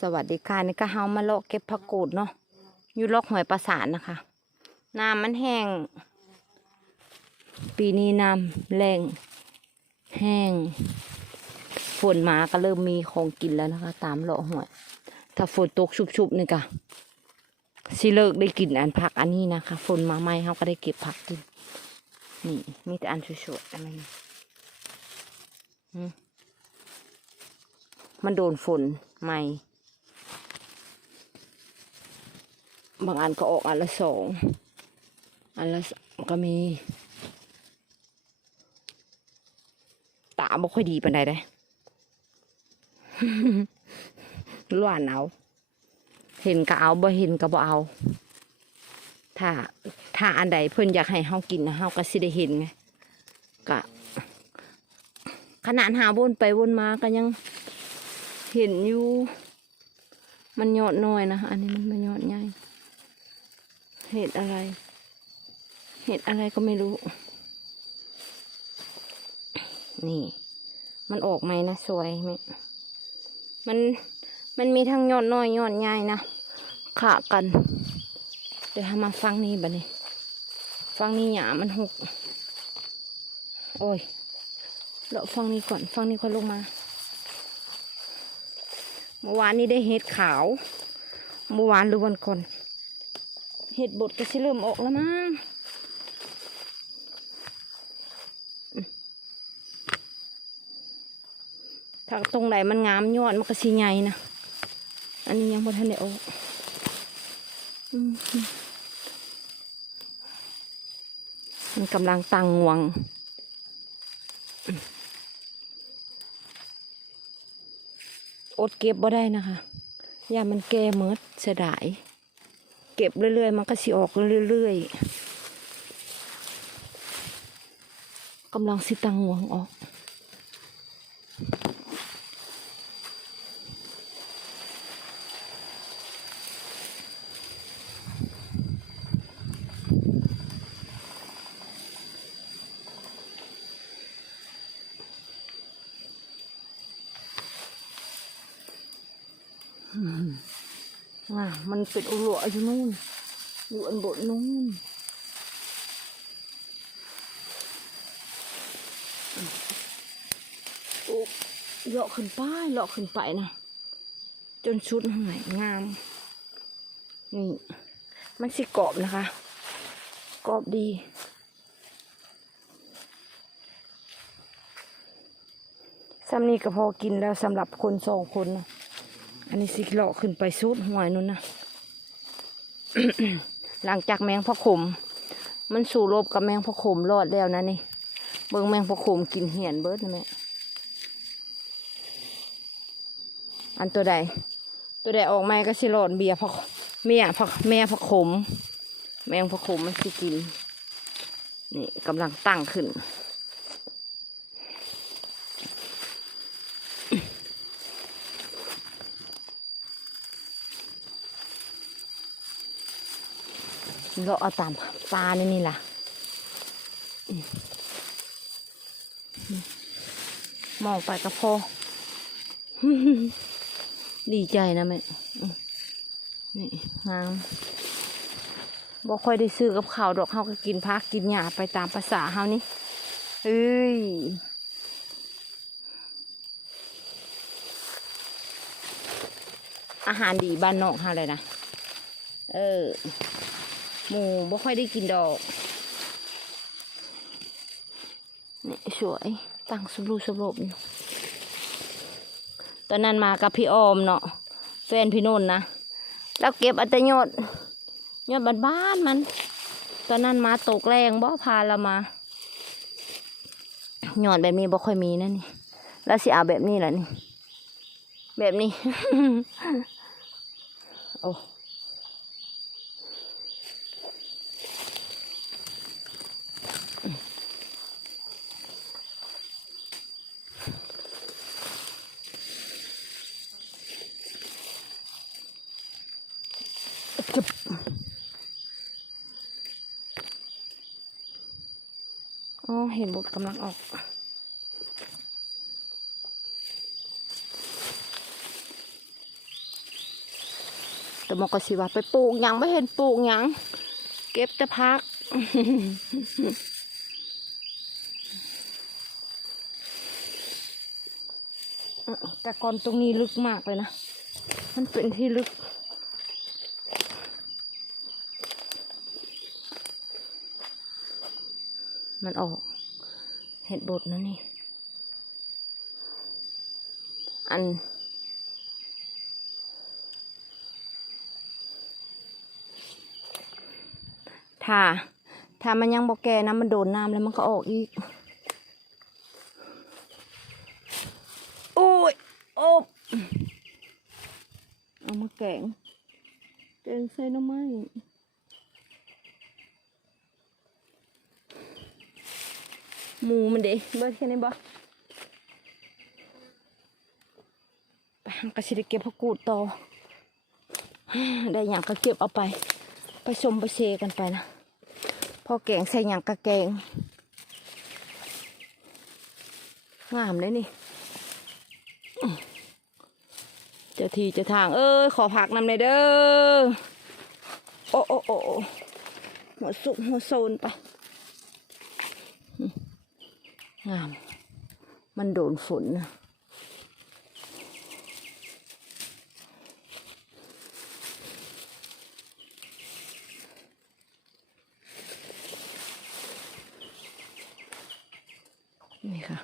สวัสดีค่ะนี่ก็เฮามาเลาะเก็บผักกูดเนาะอยู่ลอกหอยประสานนะคะน้ำมันแห้ง ปีนี้น้ำแรงแห้งฝนมาก็เริ่มมีของกินแล้วนะคะ ตามเลาะหอย ถ้าฝนตกชุบๆนี่ก็สิเลิกได้กินอันผักอันนี้นะคะฝนมาใหม่เขาก็ได้เก็บผักกินนี่มีแต่อันสวยๆอะไรนี่อืมมันโดนฝนใหม่ บางอันก็ออกอันละสองอันละก็มีตาบ่ค่อยดีปานใดได้ล้วนเอา เห็นก็เอาบ่เห็นก็บ่เอา ถ้า ถ้าอันใดเพิ่นอยากให้เฮากินเฮาก็สิได้เห็นไงก็ขนาดหาวนไปวนมาก็ยังเห็นอยู่ มันยอดน้อยนะ อันนี้มันไม่ยอดใหญ่ เห็ดอะไร เห็ดอะไรก็ไม่รู้ นี่ มันออกไหมนะสวยไหมมันมันมีทั้งยอดน้อยยอดใหญ่นะขะกัน เดี๋ยวให้มาฟังนี่บัดนี้ฟังนี่หยามันหก โอ้ยเลาฟังนี้ก่อน ฟังนี้ค่อยลงมา เมื่อวานนี้ได้เห็ดขาว เมื่อวานหรือวันก่อน เห็ดบดก็สิเริ่มออกแล้วมั้งถ้าตรงไหนมันงามยอดมันก็สิใหญ่นะ อันนี้ยังบ่ทันได้ออกมันกำลังตังงวงอืมอดเก็บบ่ได้นะคะ อย่ามันแก่เมิดเสียดาย เก็บเรื่อยๆ มันก็สิออกเรื่อยๆกำลังสิตังงวงออก อ่ามันเป็นอุลวอยู่นู่นอยู่อันบนนู่นโอ้เลาะขึ้นไปเลาะขึ้นไปนะจนชุดหายงาม นี่ มันสิกรอบนะคะ กรอบดีซ้ำนี้ก็พอกินแล้วสำหรับคนสองคนนะ อันนี้สิเลาะขึ้นไปสุดหัวนู่นนะหลังจากแมงพะขม มันสู่รบกับแมงพะขมรอดแล้วนะนี่ เบิ่งแมงพะขมกินเหียนเบิดนะแม่อันตัวใด ตัวใดออกมาก็สิรอดเบียร์พะเมียพะแม่พะขม แมงพะขมมันสิกิน นี่กำลังตั้งขึ้น เราเอาตามปลานี่นี่ล่ะมองไปก็พอ ดีใจนะแม่นี่งามบ่ค่อยได้ซื้อกับข้าวดอกเฮาก็กินพักกินหญ้าไปตามภาษาเฮานี่เอ้ยอาหารดีบ้านนอกเฮาเลยนะ เออ หมูบ่ค่อยได้กินดอกนี่สวยตั้งสบรูสบบตอนนั้นมากับพี่ออมเนาะแฟนพี่นุ่นนะแล้วเก็บอัตยอดยอดบ้านๆมัน ตอนนั้นมาตกแรงบ่พาเรามาหยอดแบบนี้บ่ค่อยมีนั่นนี่ แล้วสิเอาแบบนี้แหละนี่ แบบนี้ โอ้ อ๋อเห็นบทกำลังออกแต่มอกสิว่าไปปลูกยังไม่เห็นปลูกยัง เก็บแต่พัก แต่ก่อนตรงนี้ลึกมากเลยนะ มันเป็นที่ลึก มันออก เห็ดบดนะนี่ อัน ถ้า ถ้ามันยังบอกแกนะมันโดนน้ำแล้วมันก็ออกอีกโอ้ยโอบเอามาแกงแกงใส่หน้ำไม้ หมูมันเด้เบิดแค่นี้บ่ไปหันกระสิได้เก็บผักกูดต่อ ได้อย่างก็เก็บเอาไป ไปชมไปเชกันไปนะ พอแกงใส่อย่างกะแกง งามเลยนี่จ้าทีจ้าทาง เอ้ยขอผักนำเลยเด้อ โอ้โอ้โอ้หัวสุกหัวโซนไป งาม มันโดนฝนนะนี่ค่ะ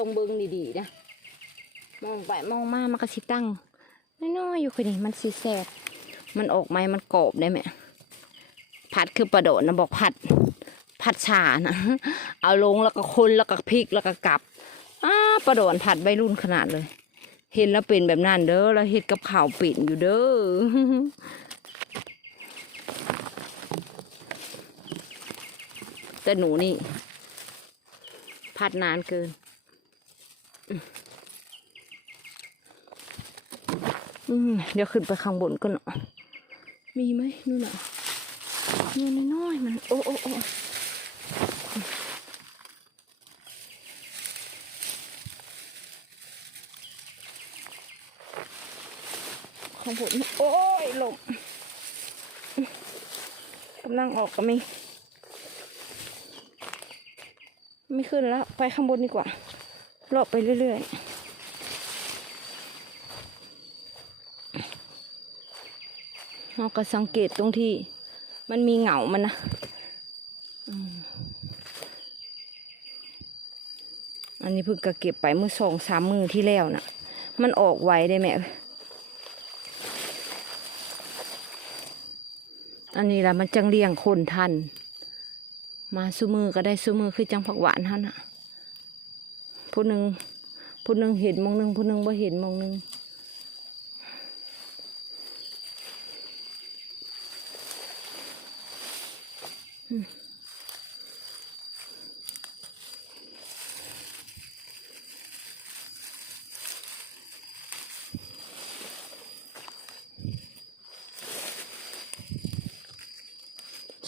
รงเบิงดีๆนะมองไปมองมามันก็สิตั้งน้อยๆอยู่คนนี้มันสิแสบมันออกไหมมันกรอบได้ไหมผัดคือประโดดนะบอกผัด ผัดชานะเอาลงแล้วก็คนแล้วก็พริกแล้วก็กลับอ้าประโดดผัดใบรุ่นขนาดเลย เห็นแล้วเป็นแบบนั้นเด้อแล้วเห็ดกับข่าวปิ่นอยู่เด้อแต่หนูนี่ผัดนานเกิน เดี๋ยวขึ้นไปข้างบนก่อนเนาะมีไหมนู่นน่ะนู่นน้อยมัน โอ้โอ้โอ้ข้างบนโอ้ยลมกำลังออกก็มี ไม่ขึ้นแล้ว ไปข้างบนดีกว่า เลาะไปเรื่อยๆเราก็สังเกตตรงที่มันมีเหงามันนะอันนี้เพิ่งกเก็บไปเมื่อสองสามมือที่แล้วนะมันออกไวได้ไหมอันนี้ละมันจังเลี้ยงคนทัน มาซูมือก็ได้ซูมือคือจังผักหวานท่านน่ะ ผู้หนึ่งผู้หนึ่งเห็นมองหนึ่งผู้หนึ่งบ่เห็นมองหนึ่ง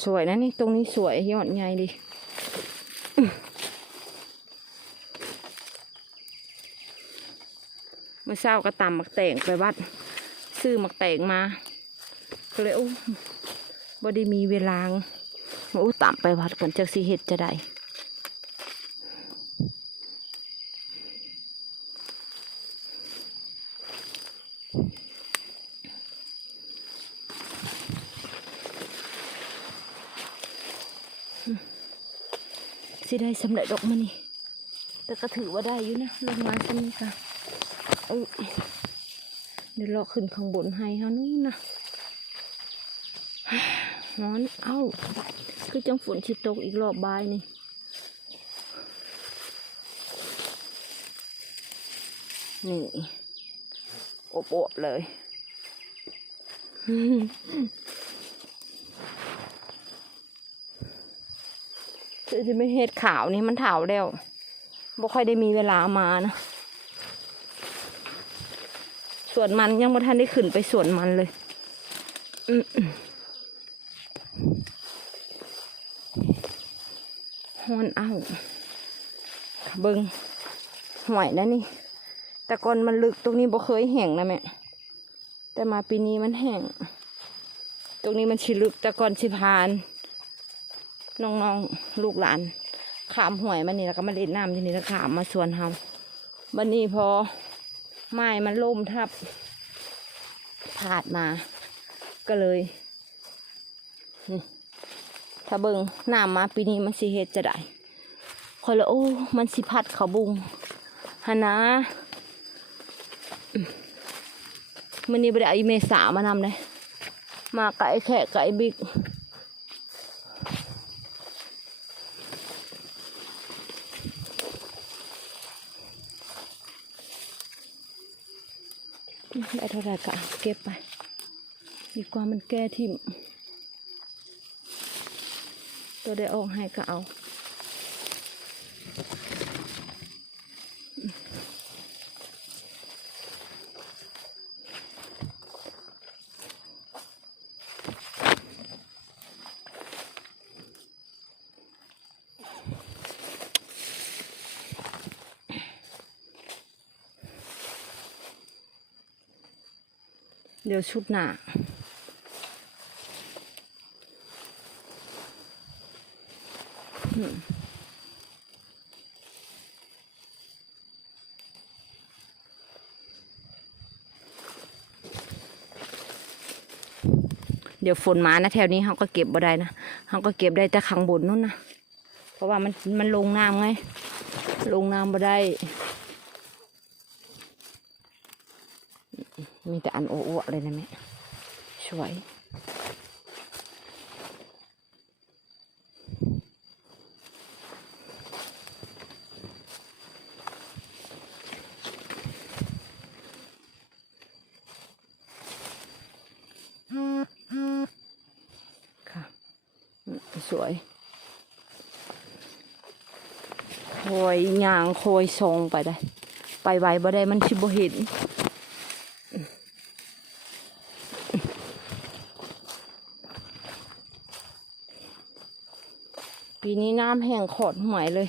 สวยนะนี่ ตรงนี้สวยยอดใหญ่ดี มื่อเช้าก็ตำมักแตงไปวัด ซื้อมักแตงมาก็เลยโอ้บ่ได้มีเวลาโอ้ตำไปวัดก่อนจากสิเห็ดจะได้สิได้สำเร็จดอกมานี่แต่ก็ถือว่าได้อยู่นะลงมาสนี่ค่ะ เดี๋ยวเราขึ้นข้างบนให้ฮะนู้นนะฮ้อน เอ้า คือจังฝนชิตกอีกรอบบายนี่นี่อบๆเลย จะไม่เห็ดขาวนี่มันถาวแล้วบ่ค่อยได้มีเวลามานะ ส่วนมันยังบ่ทันได้ขึ้นไปส่วนมันเลย อืมฮอนเอาเบิงห่วยนะนี่ แต่ก่อนมันลึกตรงนี้บ่เคยแห้งนะแม่ แต่มาปีนี้มันแห้ง ตรงนี้มันชิลึกแต่ก่อนชิพาน น้องๆ ลูกหลาน ขามห่วยมันนี่แล้วก็มาเล่นน้ำที่นี่แล้วขามมาสวนเฮาบันนี้พอ ไม้มันล่มทับพาดมา ก็เลยถ้าเบิงน้ำมาปีนี้มันสิเฮ็ดจะได้คอยละโอ้ มันสิพัดเขาบุงฮะนะมันนี่บได้เอาอีเมษามานำเลยมาไก่แขกไก่บิ๊ก ได้เท่าไหร่ก็เก็บไป ดีกว่ามันแก้ทิ่มตัวได้ออกให้ก็เอา เดี๋ยวชุดหนาเดี๋ยวฝนมานะแถวนี้เขาก็เก็บบ่ได้นะเขาก็เก็บได้แต่ข้างบนนู่นนะ เพราะว่ามันมันลงน้ำไง ลงน้ำบ่ได้ มีแต่อันโอ้ๆเลยนะแม่สวยค่ะสวยโคยยางโคยทรงไปได้ ไปไวบ่ได้มันชิบเห็น นี้น้ำแห้งขอดห่วยเลย